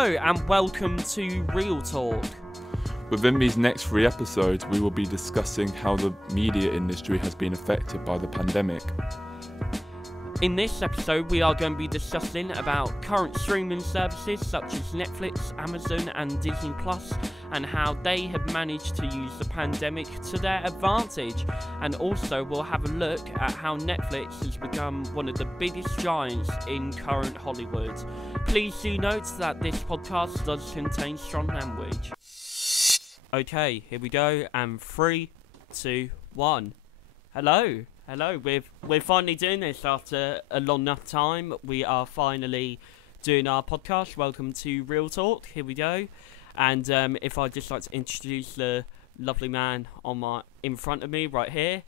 Hello and welcome to Real Talk. Within these next 3 episodes, we will be discussing how the media industry has been affected by the pandemic. In this episode, we are going to be discussing about current streaming services such as Netflix, Amazon and Disney Plus, and how they have managed to use the pandemic to their advantage. And also, we'll have a look at how Netflix has become one of the biggest giants in current Hollywood. Please do note that this podcast does contain strong language. Okay, here we go, and 3, 2, 1. Hello, we're finally doing this after a long enough time. We are finally doing our podcast. Welcome to Real Talk, here we go. And if I'd just like to introduce the lovely man in front of me right here.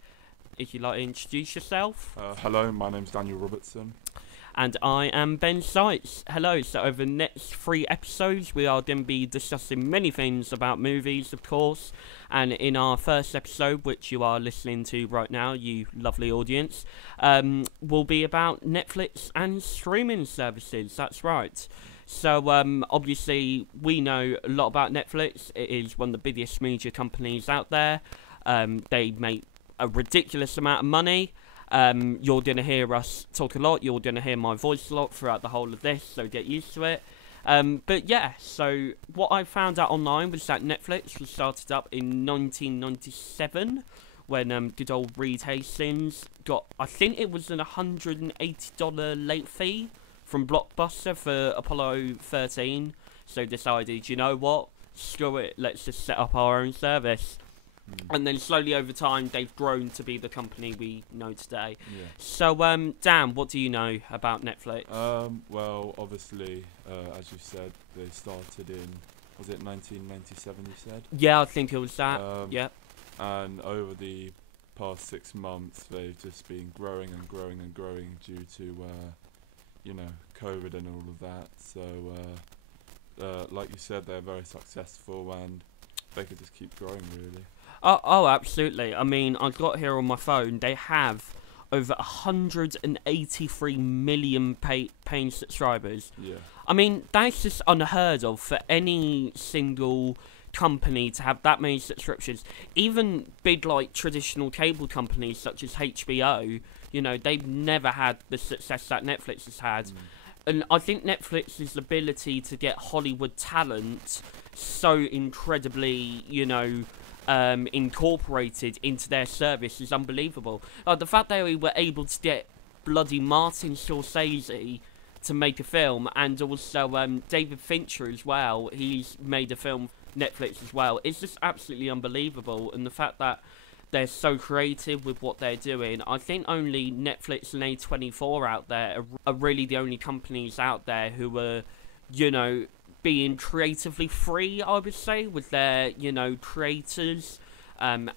If you'd like to introduce yourself. Hello, my name's Daniel Robertson. And I am Ben Seitz. Hello, so over the next 3 episodes we are going to be discussing many things about movies, of course. And in our first episode, which you are listening to right now, you lovely audience, will be about Netflix and streaming services, that's right. So obviously we know a lot about Netflix. It is one of the biggest media companies out there. They make a ridiculous amount of money. You're going to hear us talk a lot, you're going to hear my voice a lot throughout the whole of this, so get used to it. But yeah, so what I found out online was that Netflix was started up in 1997, when good old Reed Hastings got, I think it was an $180 late fee from Blockbuster for Apollo 13, so decided, you know what, screw it, let's just set up our own service. And then slowly over time, they've grown to be the company we know today. Yeah. So, Dan, what do you know about Netflix? Well, obviously, as you said, they started in, was it 1997 you said? Yeah, I think it was that, yeah. And over the past 6 months, they've just been growing and growing and growing due to, you know, COVID and all of that. So, like you said, they're very successful and they could just keep growing, really. Oh, absolutely. I mean, I've got here on my phone, they have over 183 million paying subscribers. Yeah. I mean, that's just unheard of for any single company to have that many subscriptions. Even big, like, traditional cable companies such as HBO, you know, they've never had the success that Netflix has had. And I think Netflix's ability to get Hollywood talent so incredibly, you know, incorporated into their service is unbelievable. The fact that we were able to get bloody Martin Scorsese to make a film, and also David Fincher as well, he's made a film Netflix as well, it's just absolutely unbelievable. And the fact that they're so creative with what they're doing, I think only Netflix and A24 out there are really the only companies out there who are, you know, being creatively free, I would say, with their, you know, creators, and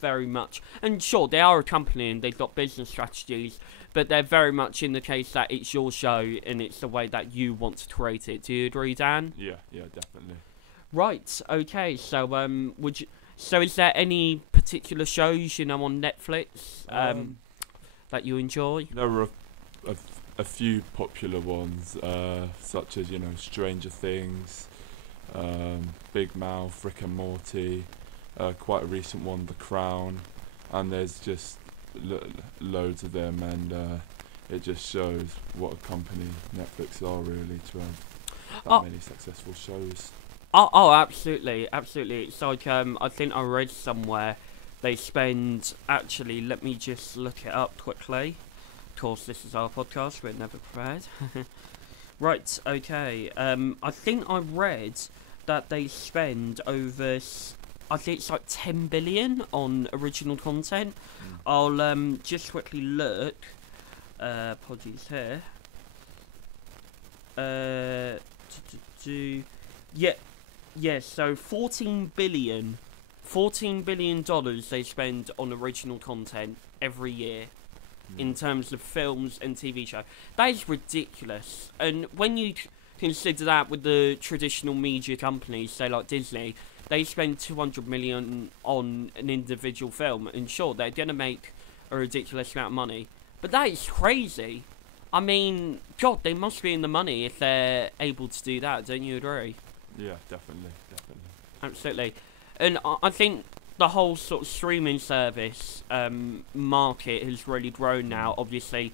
very much, and sure, they are a company and they've got business strategies, but they're very much in the case that it's your show and it's the way that you want to create it. Do you agree, Dan? Yeah, definitely. Right, okay, so, so is there any particular shows, you know, on Netflix, that you enjoy? There were a few popular ones, such as, you know, Stranger Things, Big Mouth, Rick and Morty, quite a recent one, The Crown, and there's just loads of them, and it just shows what a company Netflix are, really, to have that many successful shows. Oh, absolutely. It's like, I think I read somewhere they spend, actually, let me just look it up quickly. Of course, this is our podcast, we're never prepared. Right, okay. I think I read that they spend over, I think it's like 10 billion on original content. I'll just quickly look. Apologies here. Yeah, so $14 billion they spend on original content every year. In terms of films and TV show. That is ridiculous. And when you consider that with the traditional media companies, say like Disney, they spend 200 million on an individual film, and sure, they're going to make a ridiculous amount of money. But that is crazy. I mean, God, they must be in the money if they're able to do that. Don't you agree? Yeah, definitely, definitely. Absolutely. And I think the whole sort of streaming service market has really grown now. Obviously,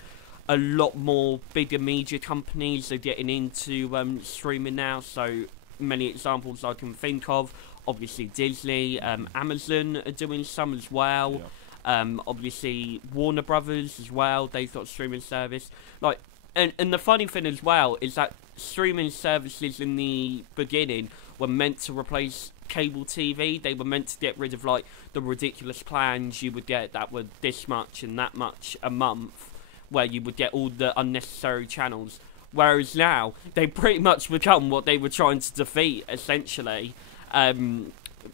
a lot more bigger media companies are getting into streaming now. So many examples I can think of. Obviously, Disney, Amazon are doing some as well. Yeah. Obviously, Warner Brothers as well. They've got streaming service. Like, and the funny thing as well is that streaming services in the beginning were meant to replace cable TV. They were meant to get rid of like the ridiculous plans you would get that were this much and that much a month, where you would get all the unnecessary channels. Whereas now they pretty much become what they were trying to defeat, essentially.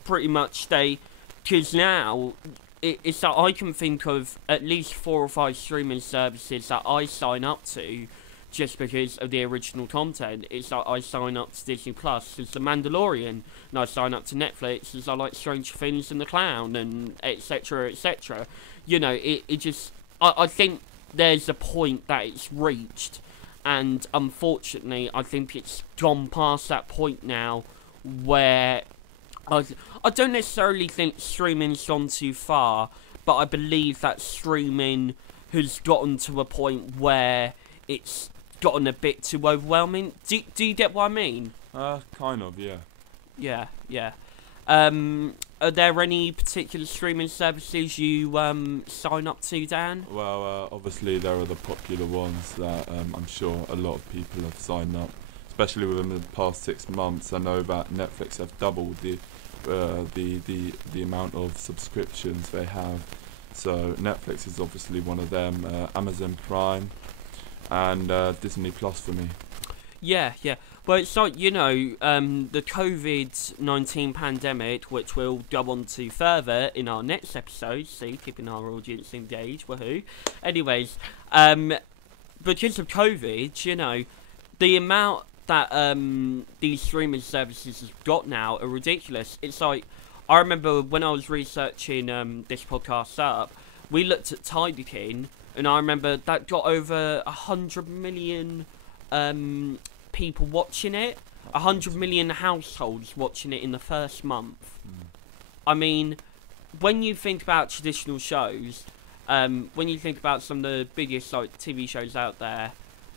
Pretty much because now it's that I can think of at least 4 or 5 streaming services that I sign up to just because of the original content. It's like I sign up to Disney Plus as The Mandalorian, and I sign up to Netflix as I like Stranger Things and The Clown, and etc, etc. You know, it just... I think there's a point that it's reached, and unfortunately I think it's gone past that point now where... I don't necessarily think streaming's gone too far, but I believe that streaming has gotten to a point where it's gotten a bit too overwhelming. Do you get what I mean? Kind of, yeah. Yeah. Are there any particular streaming services you sign up to, Dan? Well, obviously there are the popular ones that I'm sure a lot of people have signed up, especially within the past 6 months. I know that Netflix have doubled the amount of subscriptions they have. So Netflix is obviously one of them. Amazon Prime and Disney Plus for me. Yeah. Well, it's like, you know, the COVID-19 pandemic, which we'll go on to further in our next episode, see, keeping our audience engaged, woohoo. Anyways, because of COVID, you know, the amount that these streaming services have got now are ridiculous. It's like, I remember when I was researching this podcast up, we looked at Tidykin, and I remember that got over 100 million people watching it. 100 million households watching it in the first month. I mean, when you think about traditional shows, when you think about some of the biggest like TV shows out there,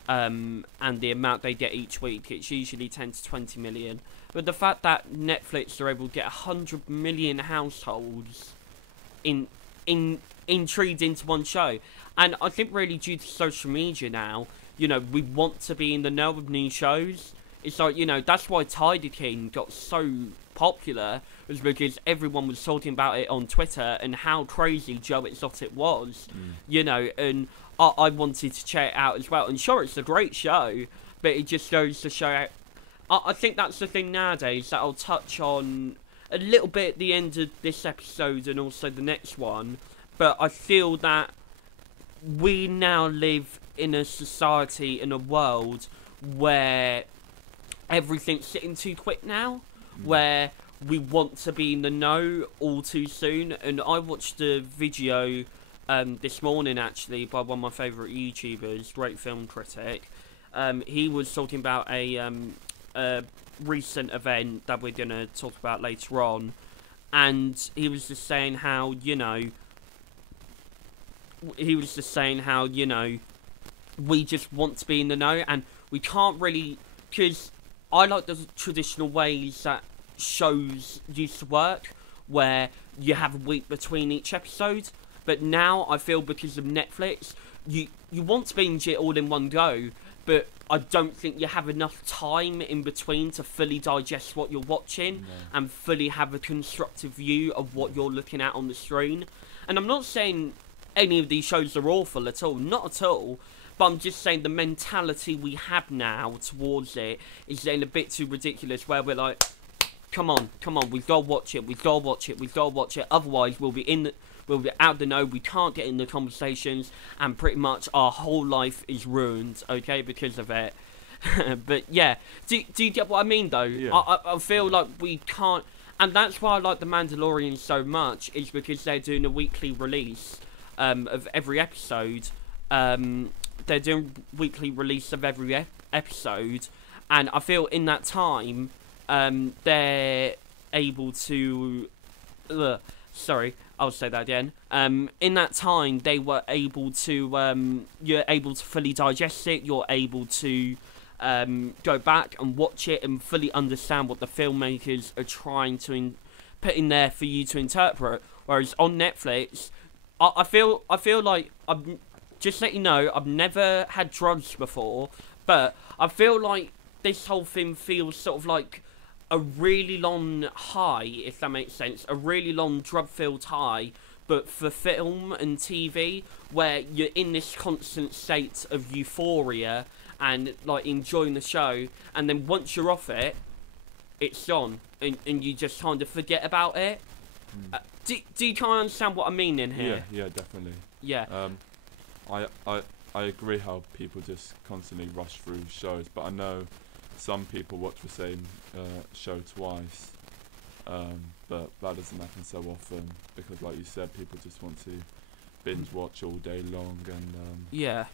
and the amount they get each week, it's usually 10 to 20 million. But the fact that Netflix are able to get 100 million households intrigued into one show, and I think really due to social media now, you know, we want to be in the know of new shows. It's like, you know, that's why Tidykin got so popular, was because everyone was talking about it on Twitter and how crazy Joe Exotic was, you know, and I wanted to check it out as well. And sure, it's a great show, but it just goes to show out. I think that's the thing nowadays that I'll touch on a little bit at the end of this episode and also the next one, but I feel that we now live in a society, in a world where everything's sitting too quick now, where we want to be in the know all too soon. And I watched a video this morning actually by one of my favourite YouTubers, great film critic. He was talking about a recent event that we're going to talk about later on, and he was just saying how, you know, we just want to be in the know, and we can't really, because I like the traditional ways that shows used to work, where you have a week between each episode. But now I feel because of Netflix, you want to binge it all in one go, but I don't think you have enough time in between to fully digest what you're watching and fully have a constructive view of what you're looking at on the screen. And I'm not saying any of these shows are awful at all, not at all, but I'm just saying the mentality we have now towards it is getting a bit too ridiculous, where we're like, come on, we've got to watch it, otherwise we'll be out the know, we can't get in the conversations, and pretty much our whole life is ruined, okay, because of it. But yeah, do you get what I mean though? Yeah. I feel like we can't, and that's why I like The Mandalorian so much, is because they're doing a weekly release of every episode, they're doing weekly release of every episode, and I feel in that time, they're able to. Sorry, I'll say that again. In that time, they were able to. You're able to fully digest it. You're able to go back and watch it and fully understand what the filmmakers are trying to put in there for you to interpret. Whereas on Netflix, I feel like I'm just let you know I've never had drugs before, but I feel like this whole thing feels sort of like a really long high, if that makes sense, a really long drug-filled high, but for film and TV, where you're in this constant state of euphoria and like enjoying the show, and then once you're off it, it's gone, and you just kind of forget about it. Do you kind of understand what I mean in here? Yeah, definitely. Yeah. I agree how people just constantly rush through shows, but I know some people watch the same show twice, but that doesn't happen so often because, like you said, people just want to binge watch all day long and yeah,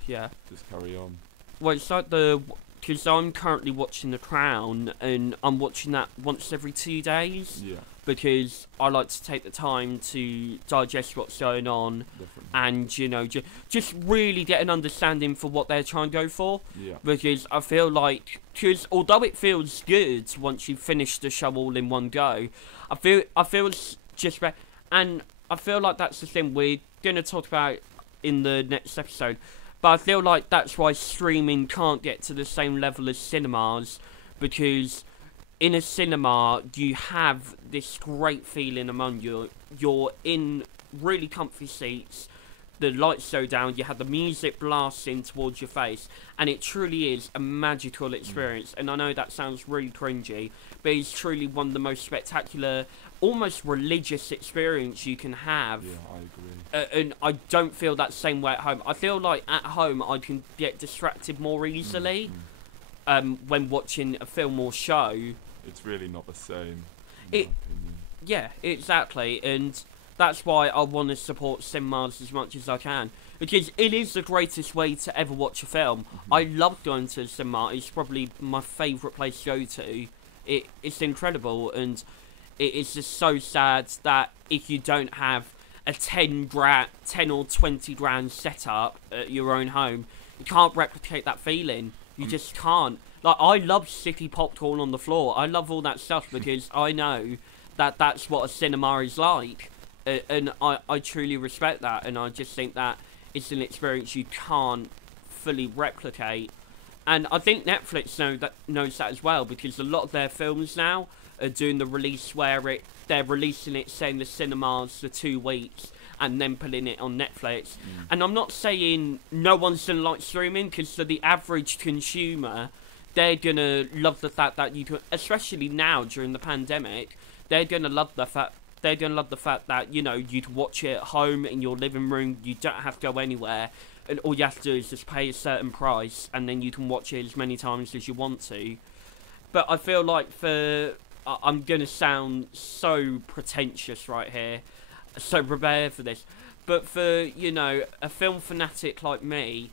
just carry on. Well, it's like because I'm currently watching The Crown, and I'm watching that once every 2 days. Yeah. Because I like to take the time to digest what's going on, Definitely. and just really get an understanding for what they're trying to go for. Yeah. Because I feel like, because although it feels good once you finish the show all in one go, I feel it's just and I feel like that's the thing we're gonna talk about in the next episode. But I feel like that's why streaming can't get to the same level as cinemas, because in a cinema, you have this great feeling among you. You're in really comfy seats, the lights go down, you have the music blasting towards your face, and it truly is a magical experience. And I know that sounds really cringy, but it's truly one of the most spectacular, almost religious experience you can have. Yeah, I agree. And I don't feel that same way at home. I feel like at home I can get distracted more easily when watching a film or show. It's really not the same. In my opinion. Yeah, exactly, and that's why I want to support cinemas as much as I can, because it is the greatest way to ever watch a film. I love going to the cinema. It's probably my favourite place to go to. It's incredible, and it is just so sad that if you don't have a 10 or 20 grand setup at your own home, you can't replicate that feeling. You just can't. Like, I love sticky popcorn on the floor. I love all that stuff because I know that that's what a cinema is like. And I truly respect that. And I just think that it's an experience you can't fully replicate. And I think Netflix knows that as well, because a lot of their films now are doing the release where they're releasing it, say, in the cinemas for 2 weeks, and then putting it on Netflix. And I'm not saying no one's gonna like streaming, because for the average consumer, they're gonna love the fact that you can, especially now during the pandemic, they're gonna love the fact that, you know, you can watch it at home in your living room. You don't have to go anywhere, and all you have to do is just pay a certain price, and then you can watch it as many times as you want to. But I feel like I'm gonna sound so pretentious right here, so prepare for this. But for, you know, a film fanatic like me,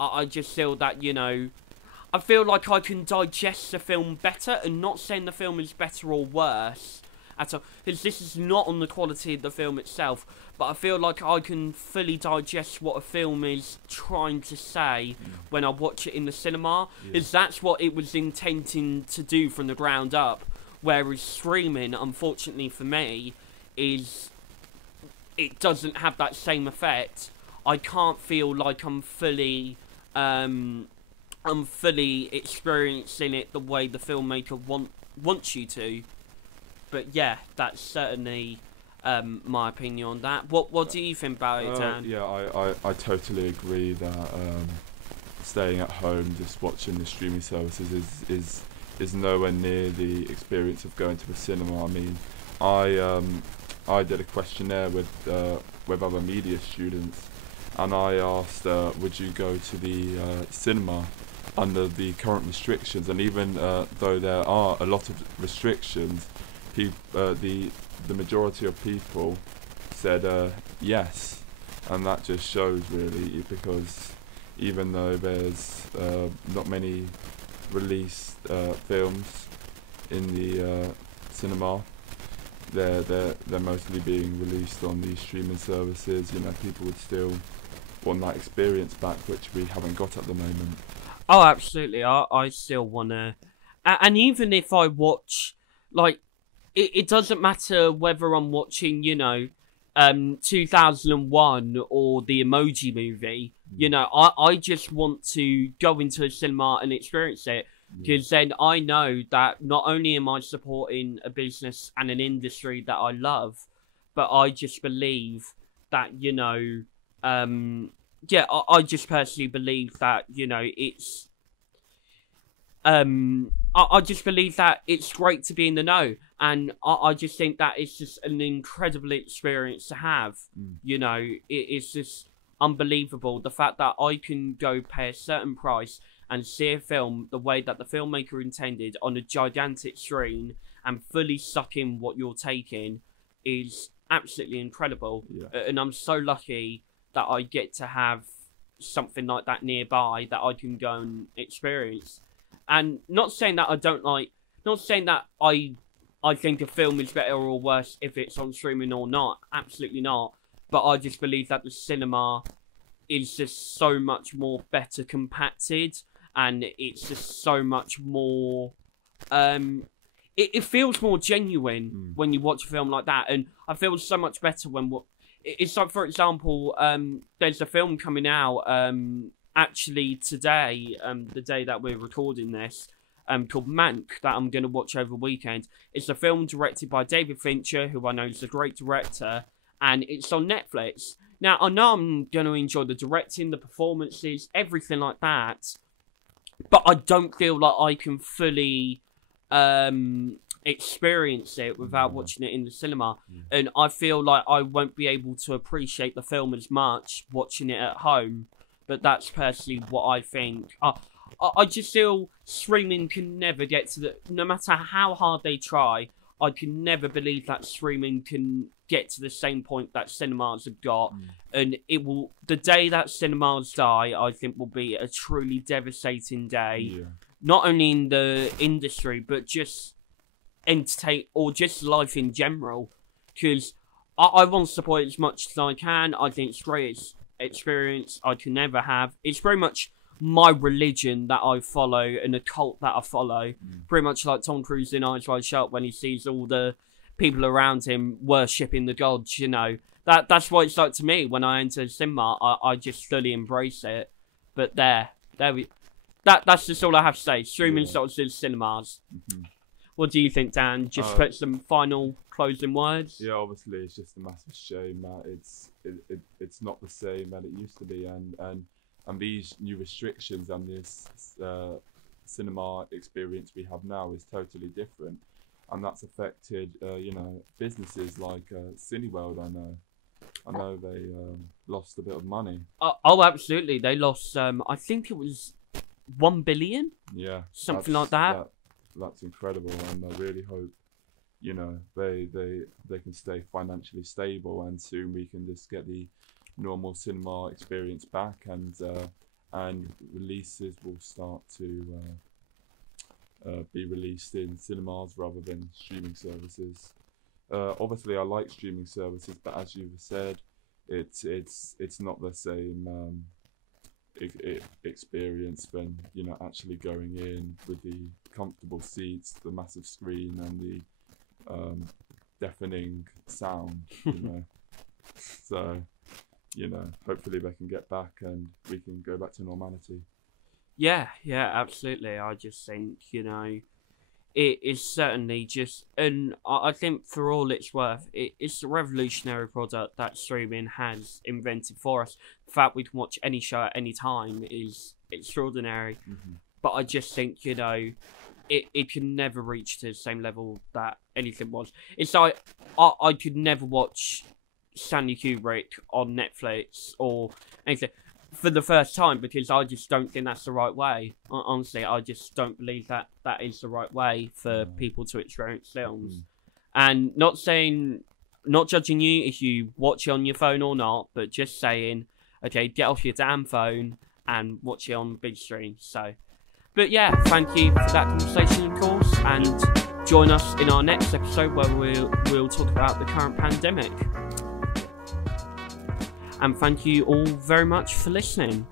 I just feel that, you know, I feel like I can digest the film better, and not saying the film is better or worse at all, because this is not on the quality of the film itself, but I feel like I can fully digest what a film is trying to say when I watch it in the cinema, because that's what it was intending to do from the ground up, whereas streaming, unfortunately for me, it doesn't have that same effect. I can't feel like I'm fully experiencing it the way the filmmaker wants you to. But yeah, that's certainly my opinion on that. What do you think about it, Dan? Yeah, I totally agree that staying at home just watching the streaming services is nowhere near the experience of going to the cinema. I mean, I did a questionnaire with other media students, and I asked, would you go to the cinema under the current restrictions? And even though there are a lot of restrictions, the majority of people said yes, and that just shows really, because even though there's not many released films in the cinema. They're mostly being released on these streaming services. You know, people would still want that experience back, which we haven't got at the moment. Oh, absolutely. I still wanna, and even if I watch, like, it doesn't matter whether I'm watching, 2001 or the Emoji Movie. You know, I just want to go into a cinema and experience it, because then I know that not only am I supporting a business and an industry that I love, but I just believe that, I just personally believe that, it's I just believe that it's great to be in the know, and I just think that it's just an incredible experience to have. It's just unbelievable, the fact that I can go pay a certain price and see a film the way that the filmmaker intended on a gigantic screen and fully suck in what you're taking is absolutely incredible. And I'm so lucky that I get to have something like that nearby that I can go and experience. And not saying that I think a film is better or worse if it's on streaming or not. Absolutely not. But I just believe that the cinema is just so much more better compacted, and it's just so much more. It feels more genuine when you watch a film like that, and I feel so much better when it's like, for example, there's a film coming out actually today, the day that we're recording this, called Mank, that I'm going to watch over the weekend. It's a film directed by David Fincher, who I know is a great director, and it's on Netflix. Now, I know I'm going to enjoy the directing, the performances, everything like that, but I don't feel like I can fully experience it without watching it in the cinema. And I feel like I won't be able to appreciate the film as much watching it at home. But that's personally what I think. I just feel streaming can never get to no matter how hard they try, I can never believe that streaming can get to the same point that cinemas have got. And the day that cinemas die, I think will be a truly devastating day. Not only in the industry, but just just life in general. Because I want to support it as much as I can. I think it's great experience I can never have. It's very much my religion that I follow and a cult that I follow. Pretty much like Tom Cruise in Eyes Wide Shut when he sees all the people around him worshipping the gods, That's what it's like to me when I enter the cinema. I just fully embrace it. But that's just all I have to say. Streaming starts in cinemas. What do you think, Dan? Just put some final closing words. Yeah, obviously it's just a massive shame that it's not the same that it used to be, and these new restrictions and this cinema experience we have now is totally different, and that's affected businesses like Cineworld. I know they lost a bit of money. Oh, absolutely, they lost. I think it was 1 billion. Yeah, something like that. That's incredible, and I really hope they can stay financially stable, and soon we can just get the normal cinema experience back, and releases will start to be released in cinemas rather than streaming services. Obviously, I like streaming services, but as you've said, it's not the same experience when actually going in with the comfortable seats, the massive screen, and the deafening sound. So hopefully they can get back and we can go back to normality. Yeah, absolutely. I just think it is certainly just, and I think for all it's worth, it's a revolutionary product that streaming has invented for us. The fact we can watch any show at any time is extraordinary. But I just think, it can never reach to the same level that anything was. It's like, I could never watch Stanley Kubrick on Netflix or anything for the first time, because I just don't think that's the right way. Honestly, I just don't believe that is the right way for people to experience films. And not judging you if you watch it on your phone or not, but just saying, okay, get off your damn phone and watch it on big screen. So, but yeah, thank you for that conversation, of course, and join us in our next episode where we'll talk about the current pandemic. And thank you all very much for listening.